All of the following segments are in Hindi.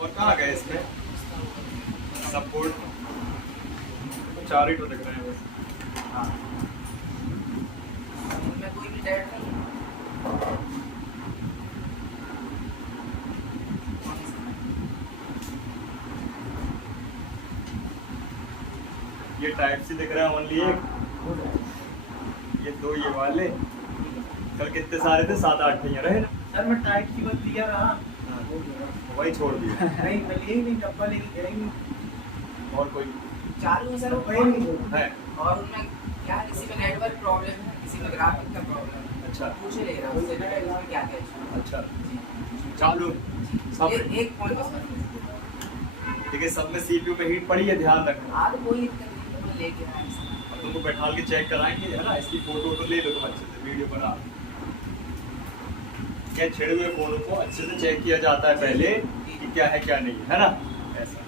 और कहाँ गए इसमें सपोर्ट? तो 4 ही तो दिख रहे हैं बस। हाँ, उनमें कोई भी डेट नहीं है। ये टाइप सी दिख रहा है ओनली एक, हो जाएगा। ये 2 ये वाले। कल कितने सारे थे? 7-8 थे रहे ना। सर मैं टाइट की बात लिया रहा, हाँ, हो गया। वही छोड़ दिया। नहीं मैं लिए ही नहीं, डब्बा लेके गया ही नहीं। और कोई चालू है सर वो वही नहीं हो। है? और उनमें क्या है, किसी में नेटवर्क प्रॉब्लम है, किसी में ग्राफिक का प्रॉब्लम है। अच्छा पूछ ले रहा हूँ उससे डिटेल में क्या क्या issue है। अच्छा, जी। चालू सब एक पॉइंट बस कर। ठीक है। सब में सीपीयू पे हीट पड़ी है, ध्यान रखना। आज कोई दिक्कत नहीं है, मैं लेके आया इसको। अब तुमको बैठा के चेक कराएंगे है ना, इसकी फोटो वोटो ले लो तुम अच्छे से, वीडियो बना। क्या छिड़े हुए फोन को अच्छे से चेक किया जाता है पहले कि क्या है क्या नहीं है ना, ऐसा।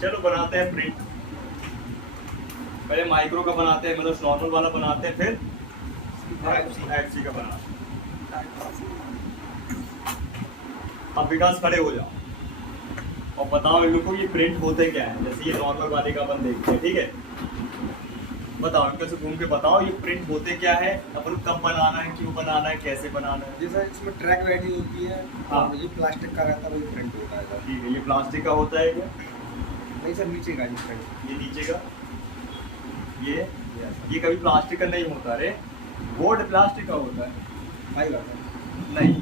चलो बनाते हैं प्रिंट। पहले माइक्रो का बनाते हैं, मतलब नॉर्मल वाला बनाते हैं, फिर FC का बनाते हैं। अब विकास खड़े हो जाओ और बताओ इन लोग को ये प्रिंट होते क्या है। जैसे ये नॉर्मल वाले का अपन देखते हैं, ठीक है। बताओ इनके से घूम के बताओ ये प्रिंट होते क्या है, अपन कब बनाना है, क्यों बनाना है, कैसे बनाना है। जैसा इसमें ट्रैक बैठी होती है, हाँ। और ये प्लास्टिक का रहता है, वही प्रिंट होता है सर। ठीक है, ये प्लास्टिक का होता है क्या? नहीं सर, नीचे का जी प्रिंट। ये नीचे का, ये कभी प्लास्टिक का नहीं होता रे, बोर्ड प्लास्टिक का होता है। फाइबर नहीं,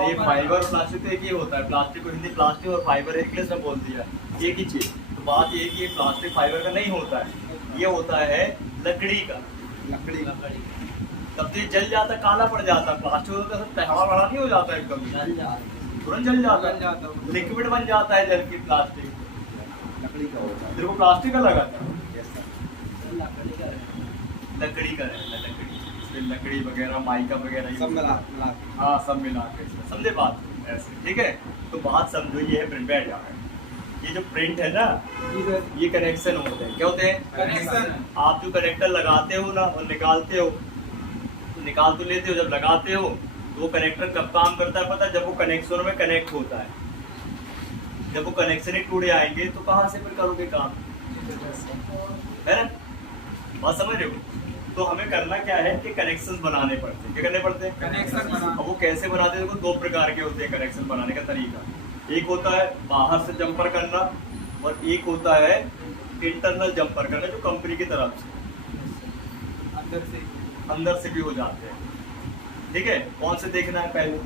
ये फाइबर और प्लास्टिक तो एक ही होता है। प्लास्टिक को हिंदी प्लास्टिक और फाइबर एक प्लेस में बोल दिया, एक ही चीज। तो बात ये है कि ये प्लास्टिक फाइबर का नहीं होता है, ये होता है लकड़ी का। लकड़ी का। तब तो ये जल जाता, काला पड़ जाता। प्लास्टिक होता है पहला बड़ा नहीं हो जाता एकदम, तुरंत जल जाता है, लिक्विड बन जाता है जल की। प्लास्टिक लकड़ी का होता है। तेरे को प्लास्टिक का लगा था? Yes sir. लकड़ी का लकड़ी का रहता है, लकड़ी। इसमें लकड़ी वगैरह, माइका वगैरह सब मिला मिला के। हाँ, सब मिला के इसमें। समझे बात ऐसे, ठीक है। तो बात समझो, ये है प्रिंट। बैठ जाए। ये जो प्रिंट है ना, जी सर। ये कनेक्शन होते हैं। क्या होते हैं? कनेक्शन। आप जो कनेक्टर लगाते हो ना और निकालते हो, तो निकाल तो लेते हो, जब लगाते हो तो वो कनेक्टर कब काम करता है पता है? जब वो कनेक्शन में कनेक्ट होता है। जब वो कनेक्शन ही टूट जाएंगे तो कहाँ से फिर करोगे काम, है ना? बात समझ रहे हो? तो हमें करना क्या है कि कनेक्शन बनाने पड़ते हैं। क्या करने पड़ते हैं? कनेक्शन बना। अब वो कैसे बनाते हैं? देखो 2 प्रकार के होते हैं कनेक्शन बनाने का तरीका। एक होता है बाहर से जंपर करना, और एक होता है इंटरनल जंपर करना, जो कंपनी की तरफ से अंदर से भी हो जाते हैं। ठीक है, कौन से देखना है पहले?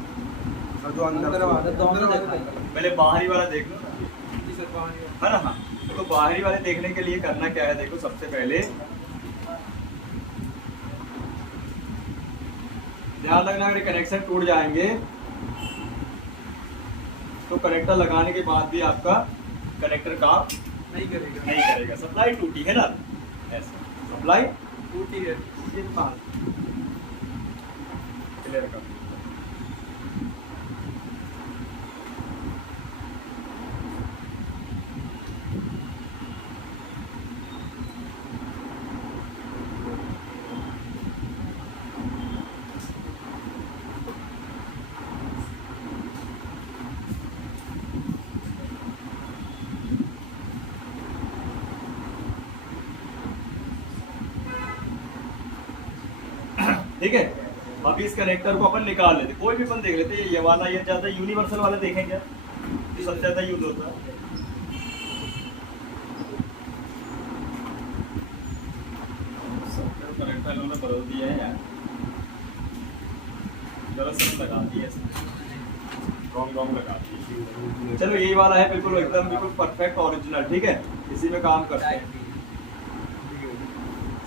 और जो अंदर वाला दोनों देखना है। पहले बाहरी वाला देख लो ना, जी सर, बाहर है ना। हाँ, तो बाहरी वाले देखने के लिए करना क्या है? देखो, सबसे पहले ध्यान रखना, अगर कनेक्शन टूट जाएंगे तो कनेक्टर लगाने के बाद भी आपका कनेक्टर काम नहीं करेगा। नहीं करेगा। सप्लाई टूटी है ना, ऐसे सप्लाई टूटी है ये बात। क्लियर कर। ठीक है, अभी इस कनेक्टर को अपन निकाल लेते, कोई भी अपन देख लेते। ये वाला, ये ज्यादा यूनिवर्सल वाला देखें क्या, ये सबसे ज्यादा यूज होता है। कनेक्टर इन्होंने बदल दिया है यार, गलत सब लगा दिया, रॉन्ग लगा दिया। चलो, यही वाला है बिल्कुल एकदम बिल्कुल परफेक्ट ओरिजिनल। ठीक है, इसी में काम करते हैं।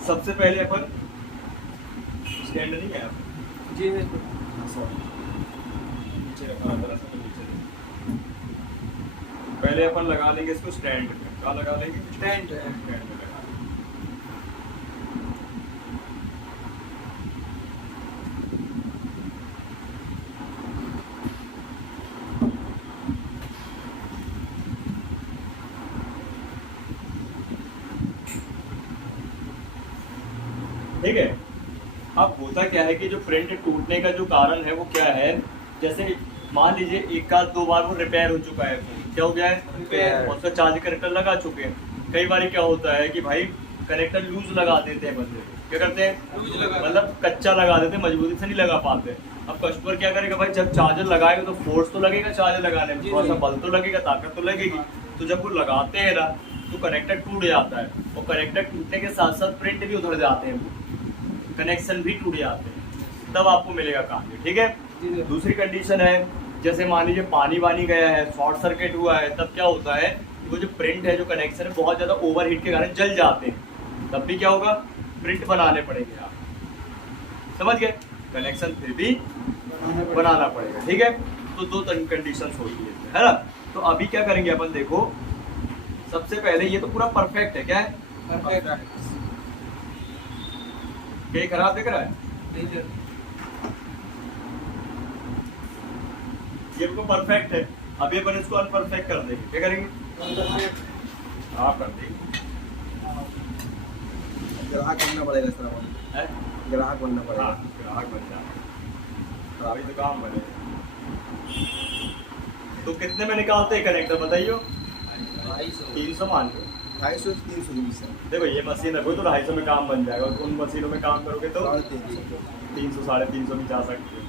सबसे पहले अपन स्टैंड नहीं है जी है। सॉरी, नीचे रखा है, दरअसल नीचे देखो। पहले अपन लगा लेंगे इसको स्टैंड में। क्या लगा लेंगे? स्टैंड है। स्टैंड में लगा ठीक है। अब होता क्या है कि जो प्रिंट टूटने का जो कारण है वो क्या है, जैसे मान लीजिए एक आध दो बार वो रिपेयर हो चुका है, फोन क्या हो गया है, रिपेयर। और उसका चार्ज कनेक्टर लगा चुके हैं। कई बार क्या होता है कि भाई कनेक्टर लूज लगा देते हैं बंदे, क्या करते हैं लूज लगा मतलब कच्चा लगा देते हैं, मजबूती से नहीं लगा पाते। अब कस्टमर क्या करेगा भाई, जब चार्जर लगाएगा तो फोर्स तो लगेगा चार्जर लगाने में, जी, थोड़ा सा जी। बल तो लगेगा, ताकत तो लगेगी। तो जब वो लगाते हैं ना तो कनेक्टर टूट जाता है, और कनेक्टर टूटने के साथ साथ प्रिंट भी उधर जाते हैं, कनेक्शन भी टूट जाते हैं, तब आपको मिलेगा काम। ठीक है। जी सर। दूसरी कंडीशन है, जैसे मान लीजिए पानी वानी गया है, शॉर्ट सर्किट हुआ है, तब क्या होता है वो जो प्रिंट है, जो कनेक्शन है, बहुत ज्यादा ओवरहीट के कारण जल जाते हैं। तब भी क्या होगा, प्रिंट बनाने पड़ेंगे आप, समझ गए, कनेक्शन फिर भी बनाना पड़ेगा। ठीक है। तो दो कंडीशंस होती है ना। तो अभी क्या करेंगे अपन, देखो सबसे पहले ये तो पूरा परफेक्ट है, क्या है, परफेक्ट। कहीं खराब दिख रहा है, नहीं सर। ये बिल्कुल परफेक्ट है। अभी अपन इसको अनपरफेक्ट कर देंगे, क्या करेंगे, परफेक्ट। आप कर देंगे, ग्राहक बनना पड़ेगा सर, अपन है? ग्राहक बनना हाँ, पड़ेगा। ग्राहक बन जाए तो अभी तो काम बने। तो कितने में निकालते हैं कनेक्टर बताइए, 300 मान लो। 250 से 300 के बीच सर। देखो ये मशीन रखो तो 250 में काम बन जाएगा, और उन मशीनों में काम करोगे तो 350। 300 350 भी जा सकते हो।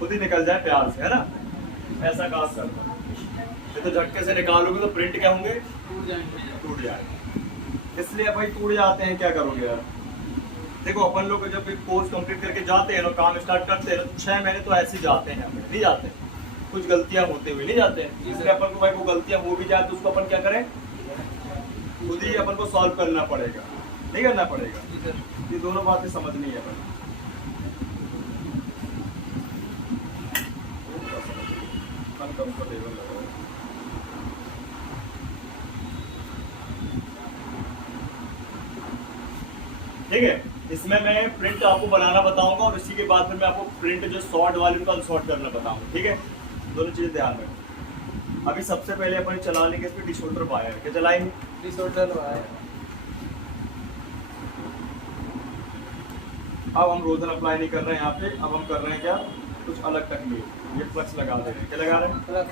खुद ही निकल जाए प्यार से, है ना, ऐसा काम करता है। ये तो झटके से निकालोगे तो प्रिंट क्या होंगे, टूट जाएंगे। टूट जाएगा। इसलिए भाई टूट जाते हैं, क्या करोगे यार। देखो अपन लोग जब एक कोर्स कंप्लीट करके जाते हैं ना, काम स्टार्ट करते हैं ना, तो 6 महीने तो ऐसे ही जाते हैं, हमें नहीं जाते, कुछ गलतियां होते हुए नहीं जाते हैं। इसलिए अपन को भाई वो गलतियां हो भी जाए तो उसको अपन क्या करें, खुद ही अपन को सॉल्व करना पड़ेगा, नहीं करना पड़ेगा। जी सर। ये दोनों बातें समझनी है अपन। कंफर्टेबल लग रहा है। ठीक है। इसमें मैं प्रिंट आपको बनाना बताऊंगा, और इसी के बाद फिर मैं आपको प्रिंट जो शॉर्ट वाली उनको अनशॉर्ट करना बताऊंगा। ठीक है, दोनों चीजें ध्यान रखो। अभी सबसे पहले अपन चला लेंगे इस पे डिशोल्डर वायर, क्या चलाएंगे, डिसऑर्डर हुआ है। अब हम रोजन अप्लाई नहीं कर रहे हैं यहाँ पे, अब हम कर रहे हैं क्या, कुछ अलग टेक्निक। ये फ्लक्स लगा दे रहे हैं, क्या लगा रहे हैं, प्लस।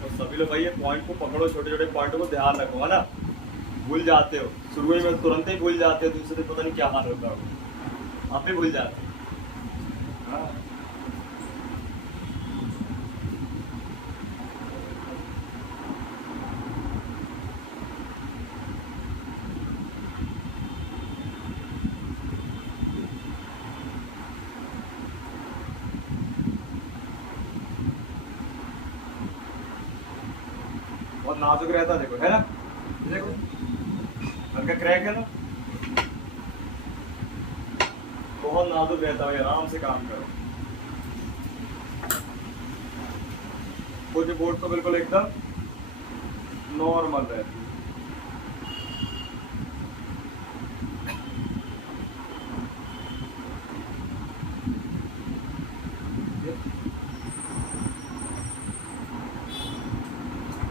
तो सभी लोग भाई ये पॉइंट को पकड़ो, छोटे छोटे पॉइंटों को ध्यान रखो, है ना, भूल जाते हो शुरू में, तुरंत ही भूल जाते हो, दूसरे दिन पता नहीं क्या हाल होता हो, आप भी भूल जाते हो। हाँ। बहुत नाजुक रहता है, देखो, है ना, देखो हल्का क्रैक है ना, बहुत नाजुक रहता है, आराम से काम करो। कुछ बोर्ड तो बिल्कुल एकदम नॉर्मल रहती है।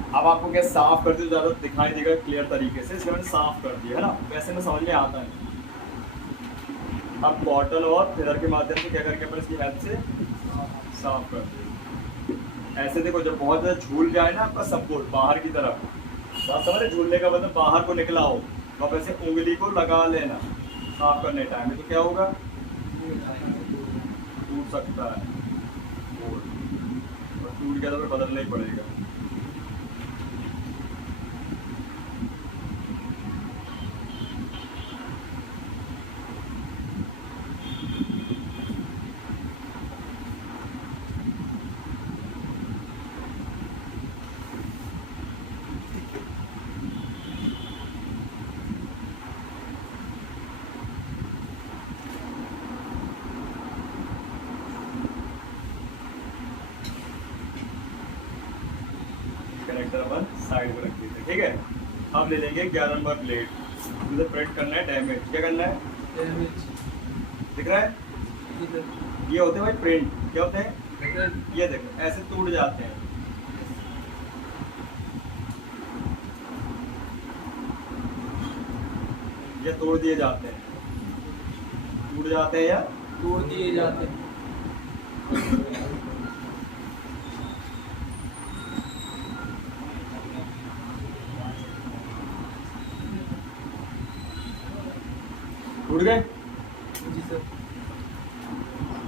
अब आपको क्या साफ कर दिया, ज्यादा दिखाई देगा क्लियर तरीके से, इसलिए मैंने साफ कर दिया, है ना, वैसे में समझ में आता है। अब कॉटन और फिलर के माध्यम से क्या करके अपन इसकी हेल्प से साफ कर दिया। ऐसे देखो, जब बहुत ज्यादा झूल जाए ना आपका सपोर्ट बाहर की तरफ, बात समझ रहे, झूलने का मतलब बाहर को निकला हो, तो आप ऐसे उंगली को लगा लेना साफ करने टाइम में, तो क्या होगा, टूट सकता है बोर्ड, और टूट गया तो फिर बदलना ही पड़ेगा। कनेक्टर अपन साइड में रख देते हैं, ठीक है। अब ले लेंगे 11 नंबर प्लेट, इधर प्रिंट करना है डैमेज। क्या करना है, डैमेज दिख रहा है, इधर ये होते हैं भाई प्रिंट। क्या होते हैं, इधर ये देखो ऐसे टूट जाते हैं, ये तोड़ दिए जाते हैं, टूट जाते हैं या तोड़ दिए जाते हैं। टूट गए। जी सर।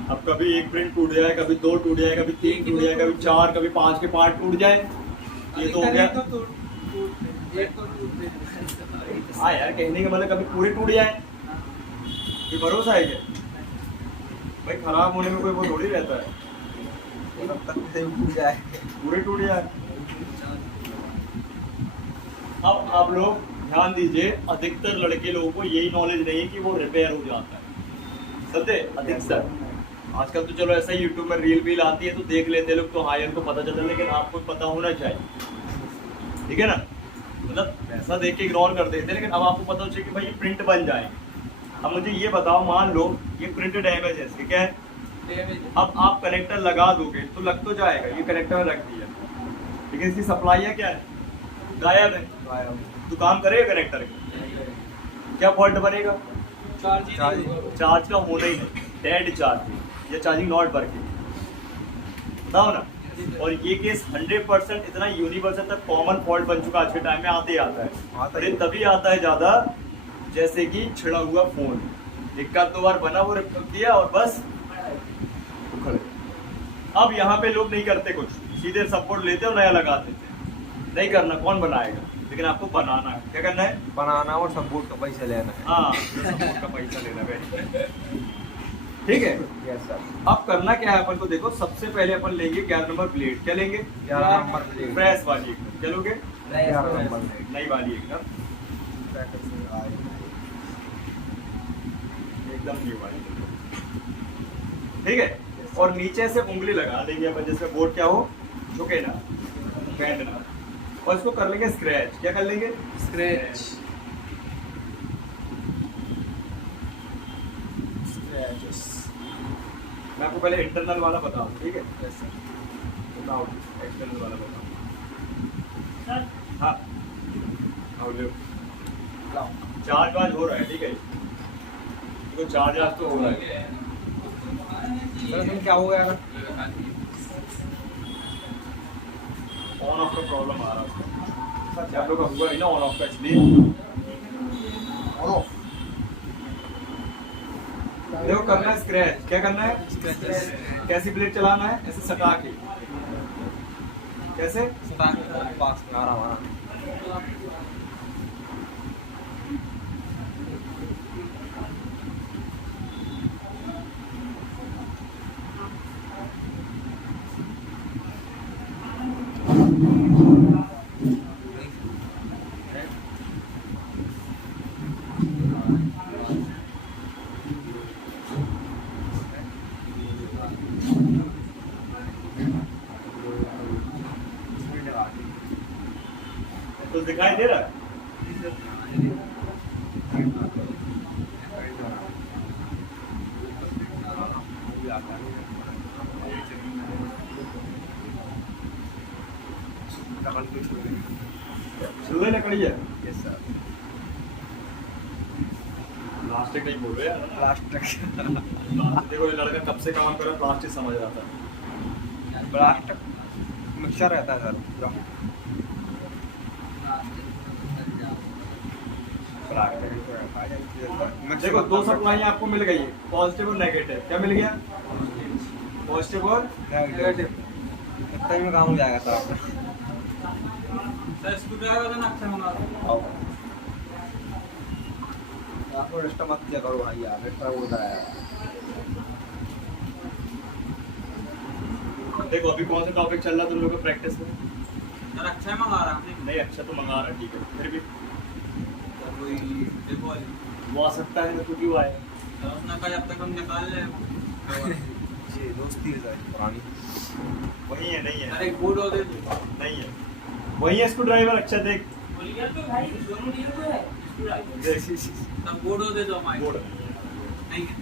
अब कभी एक प्रिंट टूट जाए, कभी 2 टूट जाए, कभी 3 टूट जाए, कभी 4, कभी 5 के पार्ट टूट जाए, ये तो हो गया। तो टूटते हैं, एक तो टूटते हैं। हाँ यार, कहने का मतलब कभी पूरे टूट जाए, ये भरोसा है क्या भाई? खराब होने में कोई वो थोड़ी रहता है, तब तक से टूट जाए। पूरे टूट जाए। अब आप लोग ध्यान दीजिए, अधिकतर लड़के लोगों को यही नॉलेज नहीं है कि वो रिपेयर हो जाता है। समझे, अधिकतर आजकल तो चलो ऐसा ही यूट्यूब में रील वील आती है तो देख लेते लोग, तो हाँ इनको पता चलता है, लेकिन आपको पता होना चाहिए, ठीक है ना। मतलब ऐसा देख के इग्नोर कर देते हैं, लेकिन अब आपको पता चाहिए कि भाई ये प्रिंट बन जाए। अब मुझे ये बताओ, मान लो ये प्रिंट डैमेज है, इसके क्या है, डैमेज। अब आप कनेक्टर लगा दोगे तो लग तो जाएगा, ये कनेक्टर में रख दिया, लेकिन इसकी सप्लाई है क्या है, गायब है। तो काम करेगा कनेक्टर का, क्या फॉल्ट बनेगा, चार्ज का होना ही नहीं, डेड चार्ज या चार्जिंग नॉट वर्किंग, बताओ ना। और ये केस 100% इतना यूनिवर्सल तक कॉमन फॉल्ट बन चुका आज के टाइम में, आते ही आता है। और ये तभी आता है ज़्यादा जैसे कि छिड़ा हुआ फोन, एक आध 2 बार बना, वो रिपेयर किया और बस उखड़ गया। अब यहाँ पे लोग नहीं करते कुछ, सीधे सपोर्ट लेते और नया लगाते थे। नहीं करना, कौन बनाएगा, लेकिन आपको बनाना है। क्या करना है, बनाना और सपोर्ट का पैसा लेना है। हाँ सपोर्ट का पैसा लेना है, ठीक है। Yes sir. अब करना क्या है अपन को, देखो सबसे पहले अपन लेंगे 11 नंबर प्लेट। क्या लेंगे, 11 नंबर प्लेट। फ्रेश वाली, क्या लोगे, 11 नंबर प्लेट। नई वाली एकदम न्यू वाली, ठीक है। और नीचे से उंगली लगा देंगे अपन, जिसमें बोर्ड क्या हो, झुके ना, बैंड ना, और इसको कर लेंगे स्क्रैच। क्या कर लेंगे, स्क्रैच। मैं आपको पहले इंटरनल वाला बताऊं, ठीक है। बताओ एक्सटर्नल वाला बताओ। हाँ आओ लो, चार्ज वार्ज हो रहा है, ठीक है, तो चार्ज आज तो हो रहा है। सर क्या हो गया, ऑन ऑफ का प्रॉब्लम आ रहा है, आप लोग का हुआ नहीं ना ऑन ऑफ का, इसलिए देखो करना है स्क्रैच। क्या करना है, कैसी प्लेट चलाना है, ऐसे सटा के, कैसे पास में आ रहा। तो दिखाई दे रहा है, सिल्वर लकड़ी है। Yes sir. प्लास्टिक नहीं बोल रहे यार, प्लास्टिक देखो ये लड़का कब से काम कर रहा है, प्लास्टिक समझ रहा था। प्लास्टिक मिक्सर रहता है सर। देखो 2 सप्लाई आपको मिल गई है, पॉजिटिव और नेगेटिव। क्या मिल गया, पॉजिटिव और नेगेटिव। इतना ही में काम हो जाएगा सर आपका। सर स्क्रूड्राइवर का नक्शा मंगा दो। आपको रेस्ट मत किया करो भाई यार, रेस्ट होता है। देखो अभी कौन सा टॉपिक चल रहा है तुम लोगों का प्रैक्टिस में, सर अच्छा मंगा रहा हूँ। नहीं अच्छा तो मंगा रहा, ठीक है, फिर भी कोई देखो वो आ सकता है ना, तू क्यों आए, उसने कहा जब तक हम निकाल ले। जी दोस्ती है सर पुरानी। वही है, नहीं है, अरे बोर्ड और दे दो। नहीं है। वही है स्क्रू ड्राइवर। अच्छा देख बोलिए तो भाई दोनों लिए तो है तब बोर्ड दे दो हमारे बोर्ड नहीं है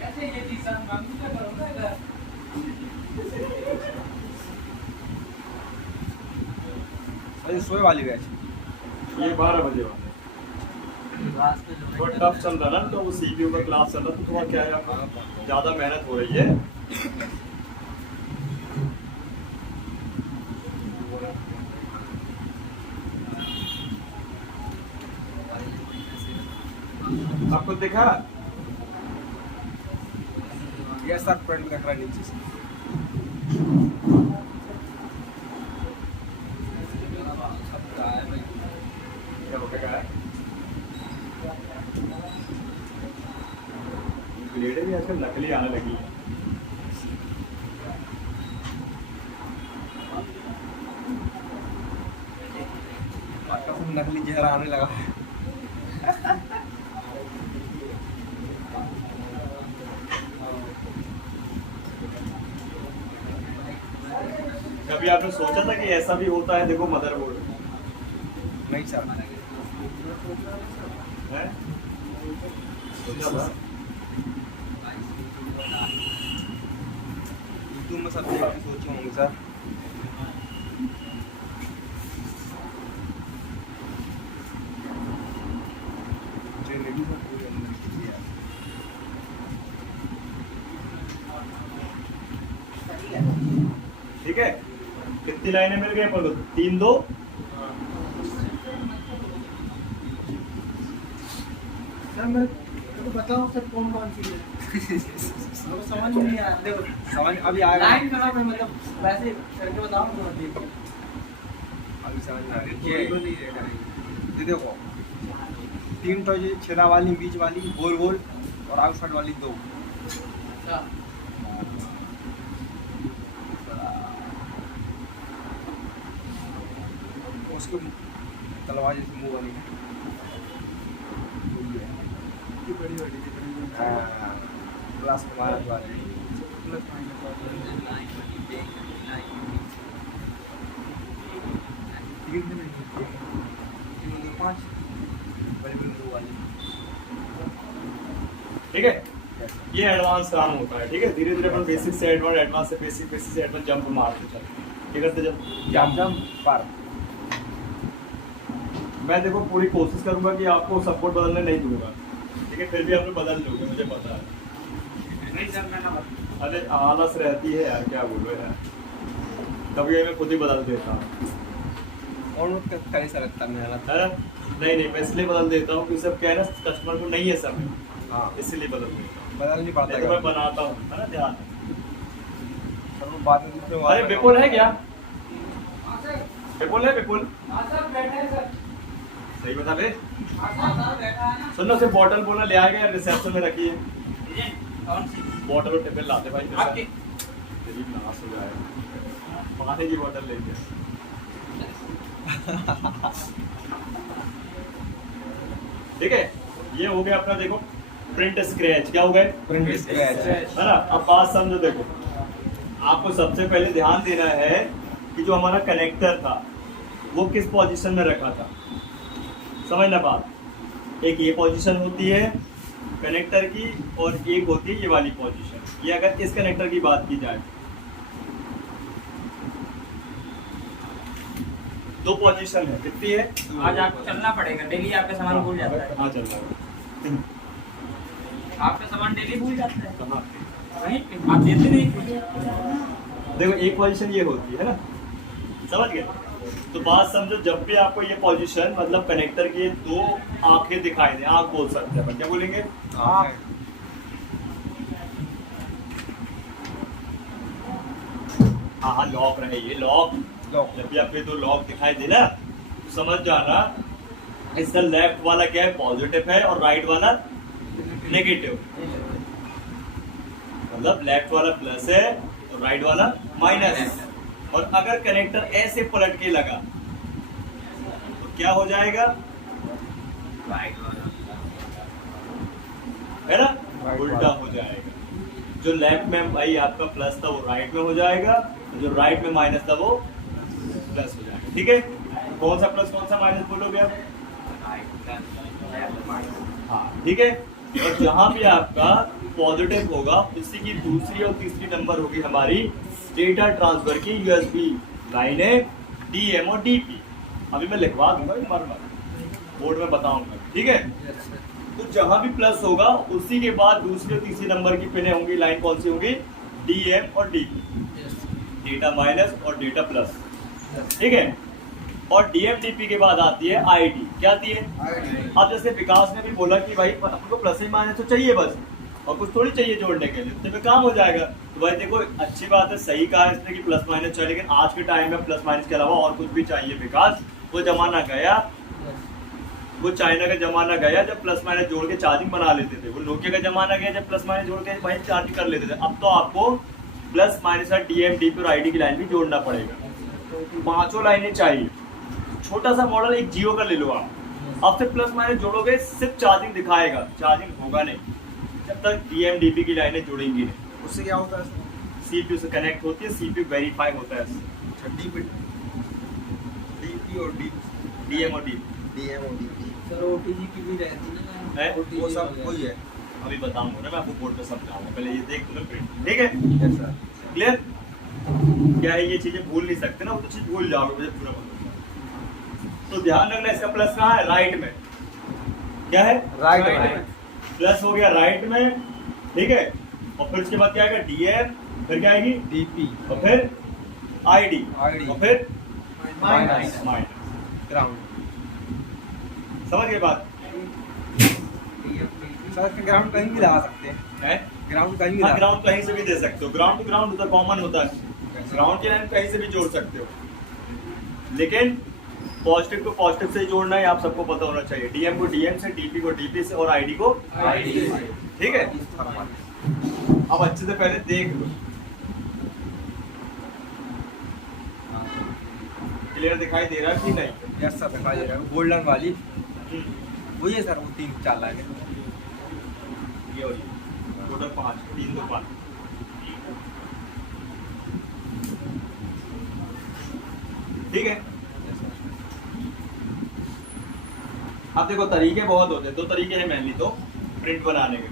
कैसे ये चीज हम मांगू क्या करूंगा इधर अरे सोए वाली बैच ये 12 बजे वाला थोड़ा टफ चल रहा ना, तो वो सीपीयू का क्लास चल रहा, तो थोड़ा क्या है ज्यादा मेहनत हो रही है। आपको देखा ये सर फ्रंट में रखा नीचे से क्या होगा है ब्लेडें भी आजकल नकली आने लगी है। नकली जहर आने लगा है। कभी आपने सोचा था कि ऐसा भी होता है? देखो मदरबोर्ड नहीं सर है, सोचा था? यूट्यूब में सब देख के सोचे होंगे सर। ट्रिनिटी सब पूरे अंदर की है। ठीक है, कितनी लाइनें मिल गई अपन को? 3 2 सर मैं तो बताओ सर कौन कौन सी है मुझे समझ नहीं आ रहा देखो समझ अभी आएगा। लाइन खराब है मतलब वैसे करके बताओ तो ठीक है अभी समझ में आ रही है। ये देखो 3 तो ये छेदा वाली, बीच वाली, गोल गोल और आउटसाइड वाली 2। अच्छा उसको तलवार जैसे मुंह वाली है। की बड़ी बड़ी हाँ, प्लस माइनस वाली। प्लस माइनस तीन में नहीं होती है। 5 बड़ी बड़ी मुंह वाली। ठीक है, ये एडवांस काम होता है। ठीक है, धीरे धीरे अपन बेसिक से एडवांस, एडवांस से बेसिक, बेसिक से एडवांस जंप मारते चलते। ठीक है, तो जब जम पर मैं देखो पूरी कोशिश करूंगा कि आपको सपोर्ट बदलने नहीं दूंगा। ठीक है, फिर भी आप लोग बदल लोगे, मुझे पता है। नहीं सर मैं ना अरे आलस रहती है यार, क्या बोलो यार, कभी मैं खुद ही बदल देता हूँ। और कहीं से लगता है मेहनत। है ना? नहीं नहीं, मैं इसलिए बदल देता हूँ कि सब क्या है ना, कस्टमर को नहीं है समय, हाँ इसलिए बदल देता हूँ। बदल नहीं पाता नहीं तो मैं है। बनाता हूँ, है ना, ध्यान। और वो बाद में दूसरे अरे विपुल है क्या? विपुल है, विपुल सर बैठा है सर सही बता बे। सर बैठा है ना सुनो, सिर्फ बॉटल बोला ले आएगा यार, रिसेप्शन में रखी है। ये कौन सी बॉटल और टिफिन लाते भाई, आपके तेरी नाश हो जाएगा। पानी की बॉटल लेके ठीक है, ये हो गया अपना। देखो प्रिंट स्क्रैच, क्या हो गए? प्रिंट स्क्रैच है ना। अब बात समझो, देखो आपको सबसे पहले ध्यान देना है कि जो हमारा कनेक्टर था वो किस पोजीशन में रखा था। समझना बात, एक ये पोजीशन होती है कनेक्टर की और एक होती है ये वाली पोजीशन। ये अगर इस कनेक्टर की बात की जाए, 2 पोजीशन है, कितनी है? आज आपको चलना पड़ेगा डेली आपका सामान भूल जाता है हाँ चल रहा है। आपका सामान डेली भूल जाता है कहाँ? वहीं पे आप देते नहीं कुछ देखो एक पोजीशन ये होती है ना, समझ गए? तो बात समझो, जब भी आपको ये पोजीशन मतलब कनेक्टर की 2 आंखें दिखाई दे, आंख बोल सकते हैं अपन, क्या बोलेंगे? हाँ हाँ हाँ, लॉक रहे, ये लॉक। लॉक जब भी आपको ये 2 लॉक दिखाई दे ना, तो समझ जाना इसका लेफ्ट वाला क्या है, पॉजिटिव है, और राइट वाला नेगेटिव। मतलब लेफ्ट वाला प्लस है और राइट वाला माइनस है। और अगर कनेक्टर ऐसे पलट के लगा तो क्या हो जाएगा? राइट वाला है ना, Right उल्टा वाला। हो जाएगा। जो लेफ्ट में भाई आपका प्लस था वो राइट में हो जाएगा, जो राइट में माइनस था वो प्लस हो जाएगा। ठीक है, कौन सा प्लस कौन सा माइनस बोलोगे आप? हाँ ठीक है। और जहां भी आपका पॉजिटिव होगा उसी की दूसरी और तीसरी नंबर होगी हमारी डेटा ट्रांसफर की यूएसबी लाइनें डीएम और डीपी। अभी मैं लिखवा दूंगा बोर्ड में बताऊंगा। ठीक है, तो जहां भी प्लस होगा उसी के बाद दूसरी और तीसरी नंबर की पिने होंगी, लाइन कौन सी होगी? डीएम और डीपी, डेटा माइनस और डेटा प्लस। ठीक है, और डीएमडीपी के बाद आती है आईडी। क्या आती है? अब जैसे विकास ने भी बोला कि भाई हमको प्लस ही माइनस तो चाहिए बस, और कुछ थोड़ी चाहिए जोड़ने के लिए, उतने में काम हो जाएगा। तो भाई देखो अच्छी बात है, सही कहा है इसने कि प्लस माइनस चाहिए, लेकिन आज के टाइम में प्लस माइनस के अलावा और कुछ भी चाहिए विकास। वो जमाना गया, वो चाइना का जमाना गया जब प्लस माइनस जोड़ के चार्जिंग बना लेते थे। वो नोकिया का जमाना गया जब प्लस माइनस जोड़ के भाई चार्जिंग कर लेते थे। अब तो आपको प्लस माइनस और डीएम डीपी और आईडी की लाइन भी जोड़ना पड़ेगा। पांचों लाइनें चाहिए। छोटा सा मॉडल एक जियो का ले लो आप, अब से प्लस माइनस जोड़ोगे सिर्फ चार्जिंग दिखाएगा, चार्जिंग होगा नहीं जब तक डीएम डीपी की लाइनें जुड़ेंगी नहीं। उससे क्या होता है? सीपीयू से कनेक्ट होती है, सीपीयू वेरीफाई होता है। डीपी और डीएम और डीपी डीएम और डीपी सर ओटीजी की भी रहती ना है, वो सब वही है। अभी बताऊंगा ना मैं आपको बोर्ड पे समझाऊंगा, पहले ये देख लो प्रिंट। ठीक है, यस सर। क्लियर? क्या है, ये चीजें भूल नहीं सकते ना, वो तो चीज भूल जाओगे मुझे पूरा बता। तो ध्यान रखना इसका प्लस कहाँ है? राइट में। क्या है? राइट। प्लस हो गया राइट में। ठीक है, और फिर उसके बाद क्या आएगा? डीएम, फिर क्या आएगी? डीपी और फिर आईडी, आईडी और फिर माइनस माइनस। ग्राउंड। समझ गए बात? सर ग्राउंड कहीं भी लगा सकते हैं। है ग्राउंड कहीं भी हाँ, लगा ग्राउंड कहीं से भी दे सकते हो। ग्राउंड टू ग्राउंड उधर कॉमन होता है, ग्राउंड की लाइन कहीं से भी जोड़ सकते हो, लेकिन पॉजिटिव को पॉजिटिव से जोड़ना है, आप सबको पता होना चाहिए। डीएम को डीएम से, डीपी को डीपी से और आईडी को आईडी से। ठीक है, अब अच्छे से पहले देख लो। क्लियर दिखाई दे रहा है कि नहीं? यस सर, दिखाई दे रहा है। गोल्डन वाली वही है सर, वो 3-4 लाइन है। ये और ये टोटल 5, 3 2 5। ठीक है, अब देखो तरीके बहुत होते हैं, 2 तरीके हैं मेनली तो प्रिंट बनाने के।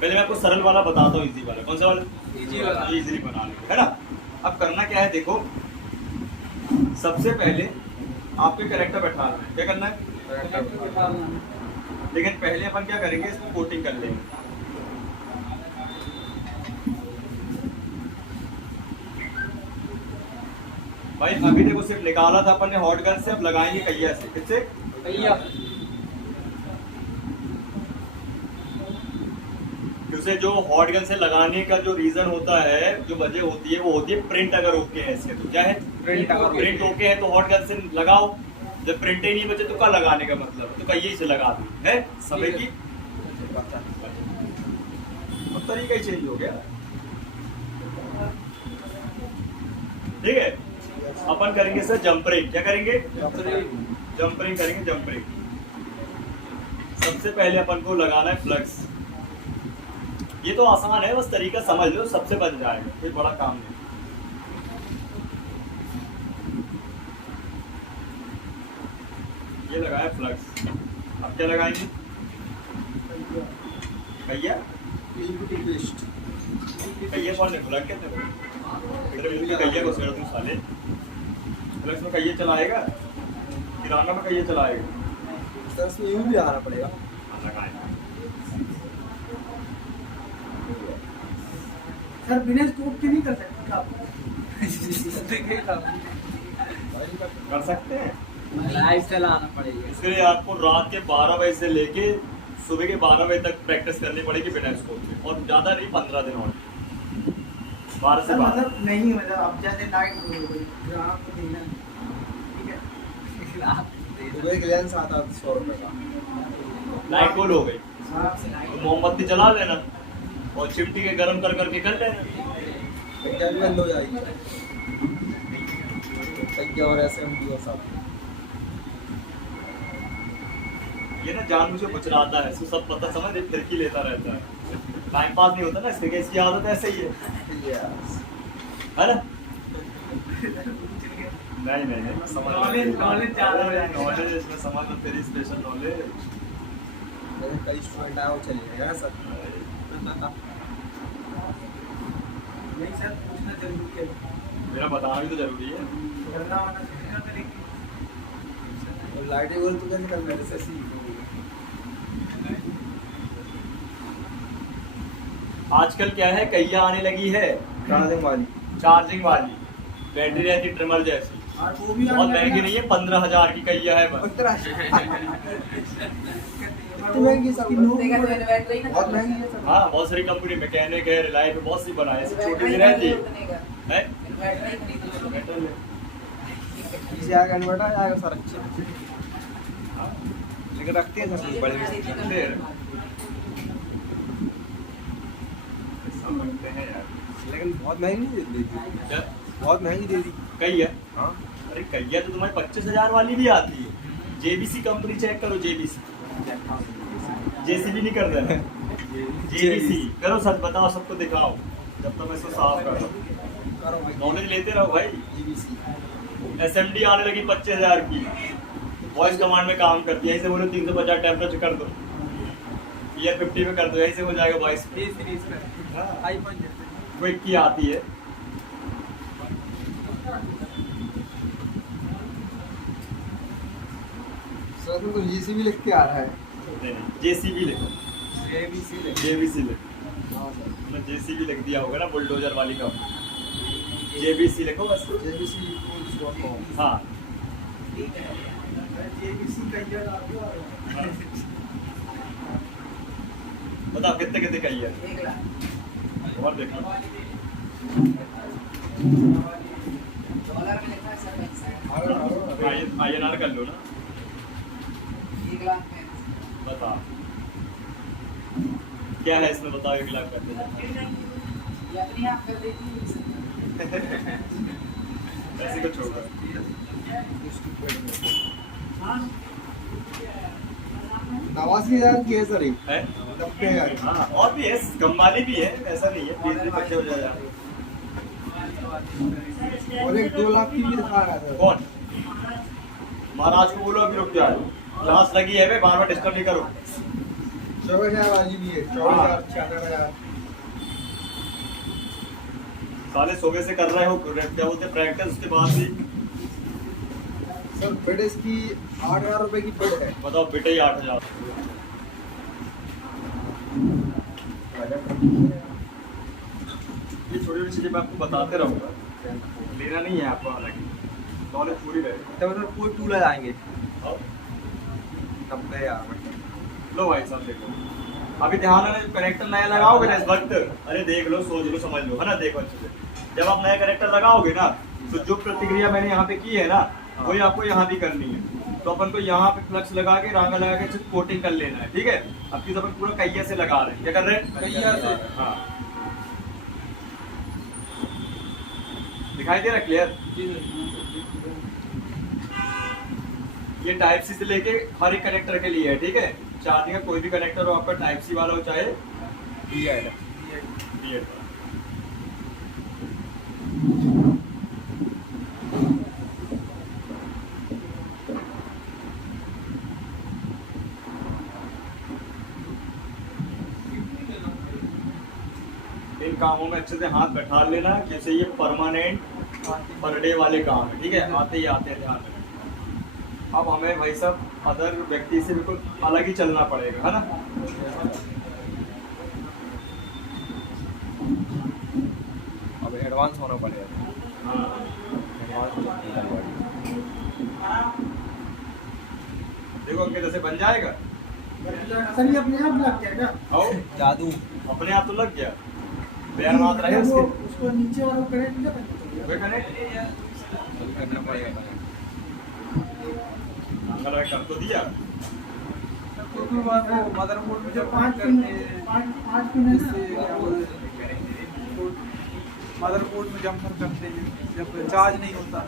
पहले मैं आपको सरल वाला बताता हूँ, इजी वाला। कौन सा वाला? इजी वाला। इजीली बनाने के, है ना। अब करना क्या है, देखो सबसे पहले आपके कैरेक्टर बैठाना है। क्या करना है? लेकिन पहले अपन क्या करेंगे, इसको कोटिंग कर लेंगे। भाई अभी देखो सिर्फ निकाला था अपन ने हॉट गन से, अब लगाएंगे कैया से। किससे? भैया उसे जो हॉट गन से लगाने का जो रीजन होता है, जो वजह होती है, वो होती है प्रिंट अगर ओके है इसके। तो क्या है? प्रिंट ओके है तो हॉट गन से लगाओ। जब प्रिंट ही नहीं बचे तो क्या लगाने का मतलब? तो कहिए से लगा दो, है समय की। अब तरीका ही चेंज हो गया। ठीक है, अपन करेंगे सर जंपरिंग। क्या करेंगे? जंपरिंग करेंगे। जंपरिंग सबसे पहले अपन को लगाना है फ्लक्स। ये तो आसान है, बस तरीका समझ लो, सबसे बन जाएगा, कोई बड़ा काम नहीं। ये लगाया फ्लक्स। अब क्या लगाएंगे? भैया कहिए कौन है? फ्लक्स कहते हो? कहिए को सेड़ दूं साले। फ्लक्स में कहिए चलाएगा, किराना में कहिए चलाएगा। सर इसमें यूं भी आना पड़ेगा। लगाएगा। सर बिना स्कोप के नहीं कर सकते आप? कर सकते हैं। लाइव चलाना पड़ेगा। इसके लिए आपको रात के 12 बजे से लेके सुबह के 12 बजे तक प्रैक्टिस करनी पड़ेगी बिना स्कोप के, और ज्यादा नहीं, 15 दिन और 12 से 12। मतलब नहीं, मतलब अब जैसे लाइट हो गई ग्राहक को देना, ठीक है। तो एक लेंस आता है 100 रुपए का। लाइट गोल हो गई हाँ, तो मोमबत्ती जला लेना और चिमटी के गर्म कर करके कर लेना। क्या भी बंद हो जाएगी। और SMD और सब। ये ना जानबूझ के बुचलाता है, इसको सब पता समझ फिरकी लेता रहता है, टाइम पास नहीं होता ना इसके, इसकी आदत ऐसे ही है ना? नहीं नहीं नहीं, समझ Knowledge ज़्यादा हो जाएगा। नॉलेज इसमें समझ लो, तेरी स्पेशल नॉलेज। मेरे कई स्टूडेंट आए वो चले गए ना सर। नहीं सर, पूछना जरूरी है। मेरा बताना भी तो जरूरी है। वरना होना चाहिए ना करेंगे। और लाइट बोल तो कैसे कर मेरे से सी। आजकल क्या है, कैया आने लगी है चार्जिंग वाली। चार्जिंग वाली, बैटरी रहती ट्रिमर जैसी, और वो भी बहुत महंगी नहीं है, 15,000 की कैया है बस। इतनी महंगी सर? बहुत बहुत महंगी है सर। हाँ, बहुत सारी कंपनी मैकेनिक है, रिलायंस है, बहुत सी बनाए, छोटी सी रहती है। मेटल है। इसे आगे इन्वर्टर आ जाएगा सर अच्छे। लेकिन रखते हैं सर बड़े रखते हैं। सब रखते हैं यार। लेकिन बहुत महंगी दे दी। क्या? बहुत महंगी दे दी। कैया? हाँ अरे कैया तो तुम्हारी 25,000 वाली भी आती है। जेबीसी कंपनी चेक करो, जेबीसी, जेसीबी नहीं कर देना, जेबीसी करो, सच बताओ, सबको दिखाओ, जब तक मैं इसको साफ कर रहा हूँ। करो भाई। नॉलेज लेते रहो भाई। जीबीसी। एसएमडी आने लगी 25,000 की, वॉइस कमांड में काम करती है, ऐसे बोलो 350 टेम्परेचर कर दो, ईयर 50 में कर दो, ऐसे हो जाएगा वॉइस। ये सीरीज का हाँ। आईफोन जैसे। वो एक की आती है। सर में तो जीसीबी लिख के आ रहा है। जेसीबी लिखो, जेबीसी ले। जेबीसी लिखो, हाँ सर। मतलब जेसीबी लिख दिया होगा ना, बुलडोजर वाली कंपनी। जेबीसी लिखो बस। JBC हाँ, जेबीसी कैया डाल दो और बताओ कितने कितने का है, और देखो। INR कर लो ना, बताओ क्या है इसमें, बताओ 1 लाख कर दे। ऐसे कुछ होगा। नवासी हजार की है सर ये। है? 90,000। हाँ, और भी है, कम वाली भी है, ऐसा नहीं है 20-25 हो जाएगा। और एक 2 लाख की भी दिखा रहा है सर। कौन? महाराज को बोलो अभी रुक जाए, क्लास लगी है, बार बार डिस्टर्ब नहीं करो। 24,000 वाली भी है। 24,000, 76,000। साले सुबह से कर रहे हो, क्या बोलते हैं, प्रैक्टिस, उसके बाद भी सर बेड इसकी 8,000 रुपए की बेड है। बताओ बेटे ही 8,000। ये छोटी छोटी चीजें मैं आपको बताते रहूंगा, लेना नहीं है आपको, हालांकि नॉलेज पूरी रहे। तब सर कोई टूल जाएंगे और 90,000। लो भाई साहब देखो, अभी ध्यान है, कनेक्टर नया लगाओगे ना इस वक्त, अरे देख लो, सोच लो, समझ लो, है ना, देखो अच्छे से, जब आप नया कनेक्टर लगाओगे ना, तो जो प्रतिक्रिया मैंने यहाँ पे की है ना, वही आपको यहाँ भी करनी है। तो अपन को यहाँ पे फ्लक्स लगा के, रांगा लगा के सिर्फ कोटिंग कर लेना है, ठीक है। अब की अपन पूरा कैया से लगा रहे हैं, क्या कर रहे हैं, कैया से। हाँ, दिखाई दे रहा क्लियर? ये टाइप सी से लेके हर एक कनेक्टर के लिए है, ठीक है। चार्जिंग का कोई भी कनेक्टर हो आपका, टाइप सी वाला हो चाहे B.Ed वाला। इन कामों में अच्छे से हाथ बैठा लेना, जैसे ये परमानेंट पर डे वाले काम है, ठीक है, आते ही आते हैं, ध्यान रखना। अब हमें भाई साहब अदर व्यक्ति से बिल्कुल अलग ही चलना पड़ेगा, है ना। अब एडवांस होना पड़ेगा। हाँ, देखो उनके जैसे बन जाएगा। सर ये अपने आप लग जाएगा। आओ, जादू। अपने आप तो लग गया, पैर हाथ रहे वो उसके, उसको नीचे वाला कनेक्ट नहीं करना पड़ेगा। वे कनेक्ट करना पड़ेगा। अंकल कर तो दिया। मदरबोर्ड में जब पाँच कनेक्ट पिन करते हैं, पाँच पिन है जैसे ना। क्या बोलते हैं, मदरबोर्ड में जंपर करते हैं जब चार्ज नहीं होता,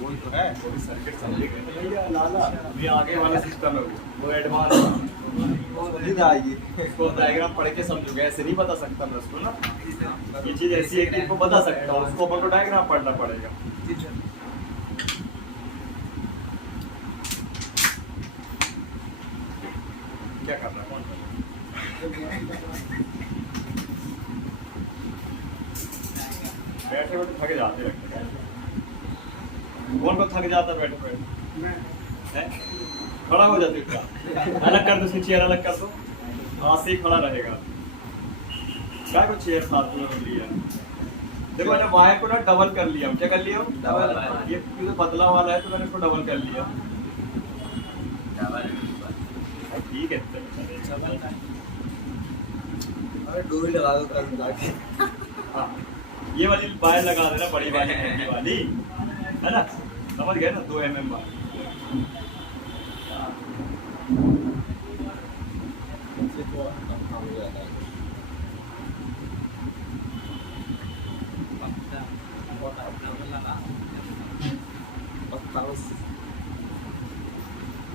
वही तो है। वो भी सर्किट समझ गए भैया लाला, ये आगे वाला सिस्टम है वो एडवांस समझ आएगी। उसको डायग्राम पढ़ के समझोगे, ऐसे नहीं बता सकता मैं उसको ना। ये चीज ऐसी है कि इनको बता सकता हूँ, उसको अपन को डायग्राम पढ़ना पड़ेगा। क्या करना है, कौन बैठे बैठे थक जाते हैं। कौन को थक जाता है बैठे बैठे? हैं? खड़ा हो जाते क्या? अलग कर दो उसकी चेयर, अलग कर दो, हाथ से ही खड़ा रहेगा। क्या को चेयर साथ में लिया? देखो मैंने वायर को ना डबल कर लिया। क्या कर लिया? डबल। ये क्योंकि पतला वाला है तो मैंने इसको डबल कर लिया। ठीक है अरे डोरी लगा दो कर जाके। हाँ, ये वाली वायर लगा देना, बड़ी वाली मोटी वाली है ना, समझ गए ना, 2 mm वाली।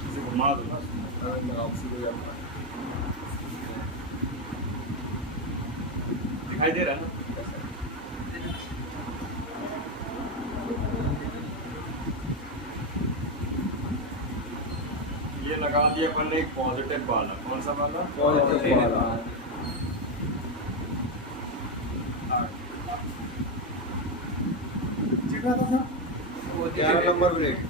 इसे घुमा दो ना। दिखाई दे रहा है ना? ये लगा दिया अपन ने एक पॉजिटिव वाला। कौन सा वाला? पॉजिटिव वाला। चिकना था सर? 11 number plate.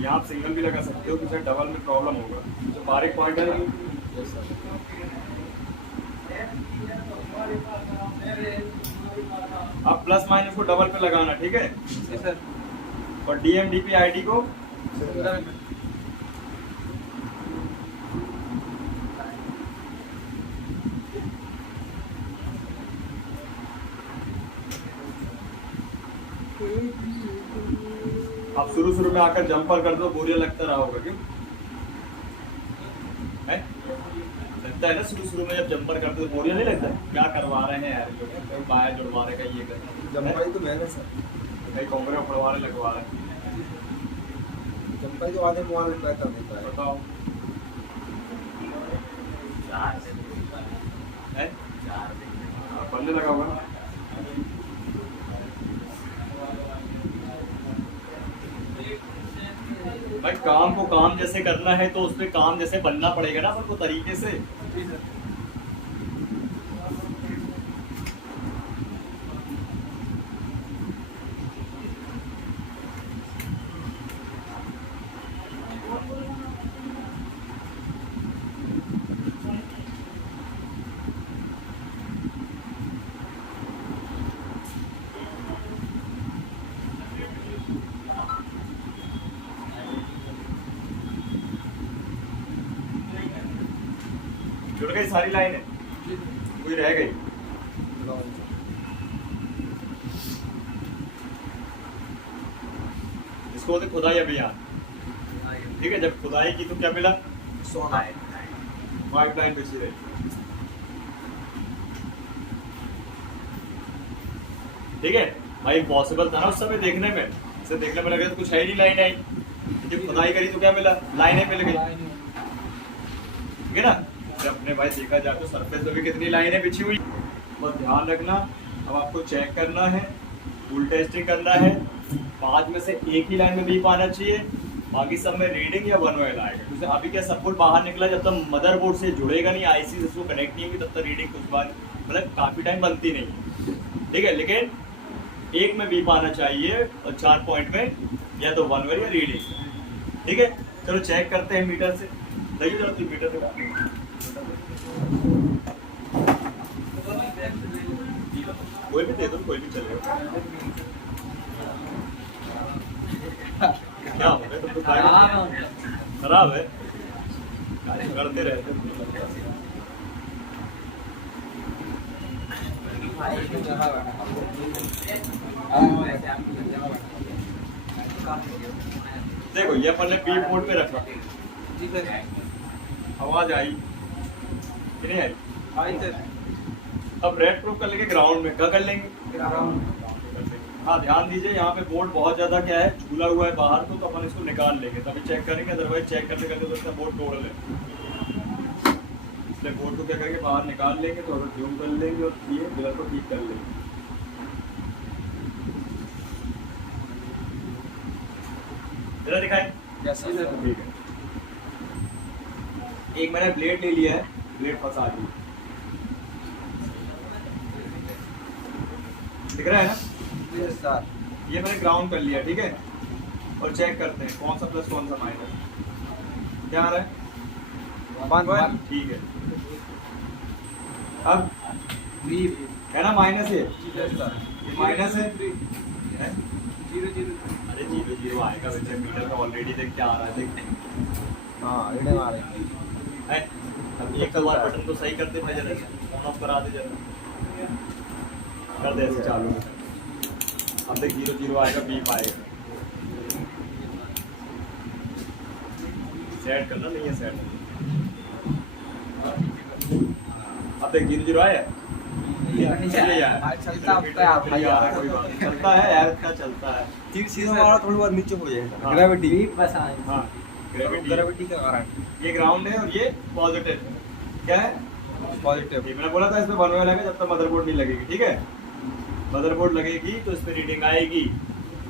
यहाँ आप सिंगल भी लगा सकते हो, किसी डबल में प्रॉब्लम होगा। जो बारीक पॉइंट है आप प्लस माइनस को डबल पे लगाना, ठीक है? सर। और DMDP ID को आप शुरू में आकर जंपर कर दो, बोरिया लगता रहा होगा। क्यों है? लगता है ना शुरू में जब जंपर करते तो बोरिया नहीं लगता? क्या करवा रहे हैं यार लोग, कोई बाया जुड़वा रहे का, ये कर जंपाई तो महंगा सर। कई कोमरे पड़वा रहे, लगवा रहे। जंपाई तो आधे मोबाइल में पैसा देता है। बताओ है? पल्ले लगा होगा ना? भाई काम को काम जैसे करना है तो उसपे काम जैसे बनना पड़ेगा ना अपन को, तरीके से। जुड़ गई सारी लाइन है, कोई रह गई? इसको बोलते खुदाई अभियान, ठीक है? जब खुदाई की तो क्या मिला? सोना। पाइपलाइन बिछी रही, ठीक है भाई? पॉसिबल था ना उस समय देखने में, इसे देखने में लगा तो कुछ है ही नहीं, लाइन आई। जब खुदाई करी तो क्या मिला? लाइनें मिल गई, ठीक है ना? जब अपने भाई देखा जाए तो सरफेस पे भी कितनी लाइनें बिछी हुई। बस ध्यान रखना, अब आपको चेक करना है, फुल टेस्टिंग करना है। 5 में से एक ही लाइन में बीप आना चाहिए, बाकी सब में रीडिंग या वन वेल आएगा। क्योंकि अभी क्या सब कुछ बाहर निकला, जब तक मदरबोर्ड से जुड़ेगा नहीं, आईसी से उसको कनेक्ट नहीं होगी, तब तक रीडिंग कुछ बार मतलब काफ़ी टाइम बनती नहीं है, ठीक है? लेकिन एक में बीप आना चाहिए और 4 पॉइंट में या तो वन वेल या रीडिंग, ठीक है? चलो चेक करते हैं मीटर से। देखिए जरा तुम मीटर से कोई भी दे दो, कोई भी चलेगा। क्या हो गया? तुम तो खराब है, करते रहते। देखो ये अपन ने बी मोड पे रखा, जी सर। आवाज आई कि नहीं आई? आई सर। अब रेड प्रूफ कर लेंगे ग्राउंड में, क्या कर लेंगे? हाँ ध्यान दीजिए, यहाँ पे बोर्ड बहुत ज्यादा क्या है झूला हुआ है बाहर को, तो अपन इसको निकाल लेंगे तभी चेक करेंगे, अदरवाइज चेक करते करते तो इसका बोर्ड तोड़ ले। इसलिए बोर्ड को क्या करेंगे बाहर निकाल लेंगे, तो अगर जूम कर लेंगे और ये मिरर को ठीक कर लेंगे। मिरर दिखाए? ठीक है। एक मैंने ब्लेड ले लिया है, ब्लेड फंसा दी, दिख रहा है ना? ये मैंने ग्राउंड कर लिया, ठीक है। और चेक करते हैं कौन सा प्लस कौन सा माइनस, क्या आ रहा है? ठीक है। अब है ना माइनस है, ये माइनस है, है? अरे 0 0 आएगा वैसे, मीटर का ऑलरेडी देख क्या आ रहा है, देख है। अब एक बार बटन तो सही करते भाई, जरा ऑन ऑफ करा दे, जरा कर दे ऐसे चालू। अब देख 0 0 आएगा, बीप आएगा। सेट करना नहीं है, सेट। अब देख 0 0 आया, चलता है यार, इतना चलता है। थोड़ी बार नीचे हो जाएगा, हाँ। ग्रेविटी। हाँ ग्रेविटी का कारण ये ग्राउंड है और ये पॉजिटिव है, क्या है? पॉजिटिव। ठीक, मैंने बोला था इसमें 1 लगेगा जब तक मदरबोर्ड नहीं लगेगी, ठीक है। मदरबोर्ड लगेगी तो इसमें रीडिंग आएगी।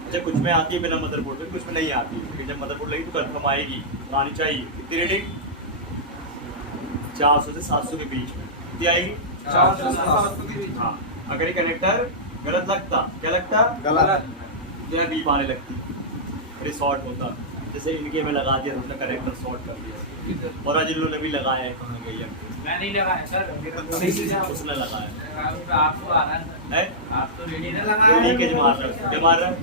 अच्छा कुछ में आती है बिना मदरबोर्ड में, कुछ में नहीं आती, क्योंकि जब मदरबोर्ड लगेगी तो कंफर्म आएगी, तो आनी चाहिए। कितनी रीडिंग? 400 से 700 के बीच में कितनी आएगी? 400 से 700 के बीच। हाँ, अगर ये कनेक्टर गलत लगता, क्या लगता? गलत। जो है बीप आने लगती, फिर शॉर्ट होता। जैसे इनके में लगा दिया, हमने कनेक्टर शॉर्ट कर दिया। और आज इन लोगों ने भी लगाया है, कहाँ गई है? मैं नहीं लगाया सर, उसने लगाया आपको आ रहा है, आप तो रेडी ना तो लगाया। लीकेज मार रहा है, क्या मार रहा है?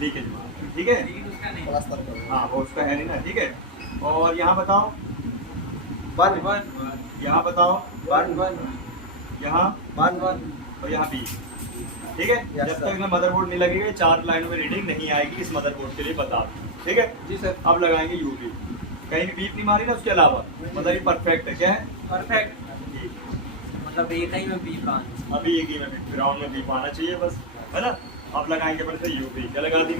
लीकेज मार रहा है, ठीक है। लेकिन उसका नहीं। हाँ वो उसका है नहीं ना, ठीक है। और यहाँ बताओ, यहाँ बताओ, यहाँ और यहाँ बी, ठीक है। Yes, जब sir. तक ना मदरबोर्ड नहीं लगेगा 4 लाइनों में रीडिंग नहीं आएगी इस मदरबोर्ड के लिए, बता दो, ठीक है। जी सर। अब लगाएंगे यूबी, कहीं भी बीप नहीं मारी ना उसके अलावा, मतलब ये परफेक्ट है, क्या है? परफेक्ट, ठीक। मतलब एक ही में बीप आना। अभी एक ही में ग्राउंड में बीप आना चाहिए बस, है ना। अब लगाएंगे अपन से यूबी, क्या लगा दी?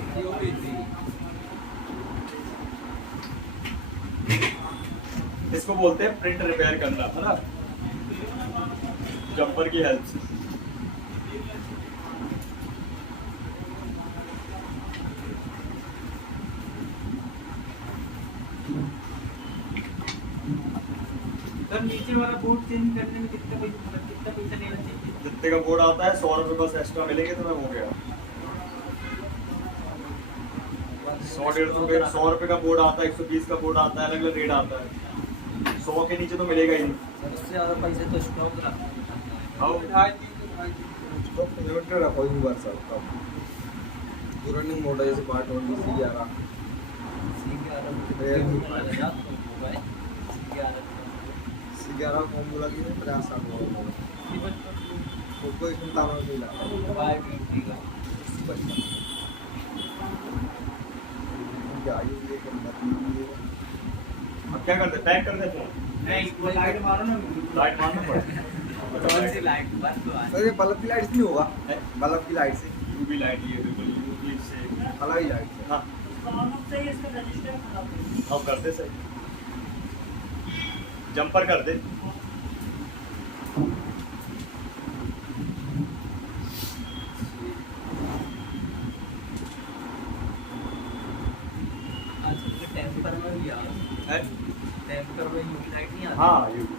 इसको बोलते हैं प्रिंट रिपेयर करना, है ना, जंपर की हेल्प से। सर नीचे वाला बोर्ड चेंज करने में कितना पैसा लेना चाहिए? जितने का बोर्ड आता है 100 रुपये बस एक्स्ट्रा मिलेंगे तो मैं हो गया। 100 रुपये का बोर्ड आता है, 120 का बोर्ड आता है, अलग अलग रेट आता है। 100 के नीचे तो मिलेगा ही नहीं। उससे ज़्यादा पैसे तो स्टॉक आओ। लिमिटेड है, कोई भी भर सकता है। रनिंग मोड है, जैसे पार्ट 1 सी आ रहा C11 फॉर्मूला की 50-60 कोई इसमें ताना नहीं लगा। अब क्या करते, पैक कर देते हैं, नहीं, लाइट मारो ना। लाइट मारना पड़ेगा। कौन सी लाइट? बस तो सर ये बल्ब की लाइट से नहीं होगा, है? बल्ब की लाइट से, यूवी लाइट, ये बिल्कुल यूवी से अलग ही लाइट से। हाँ। अब करते सही, जंपर कर दे। टेम्पर में भी आ रहा है? टेम्पर में यूवी लाइट नहीं आती। हाँ यूवी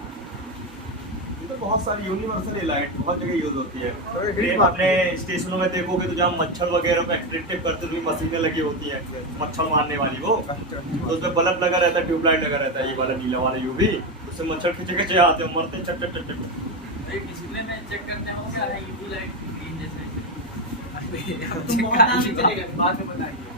तो बहुत सारी यूनिवर्सल लाइट बहुत जगह यूज होती है। अरे ये हिट अपने स्टेशनों में देखोगे तो जहाँ मच्छर वगैरह को एक्सट्रैक्टिव करते हुए मशीनें लगी होती हैं मच्छर मारने वाली, वो तो उसमें बल्ब लगा रहता है, ट्यूबलाइट लगा रहता है, ये वाला नीला वाला यूवी, उससे मच्छर खींचे खींचे आते हैं, मरते हैं, चट चट चट चट। एक डिस्प्ले में चेक करते हो क्या है यूवी लाइट ग्रीन जैसे? तुम बहुत आगे चले गए, बाद में बताइए।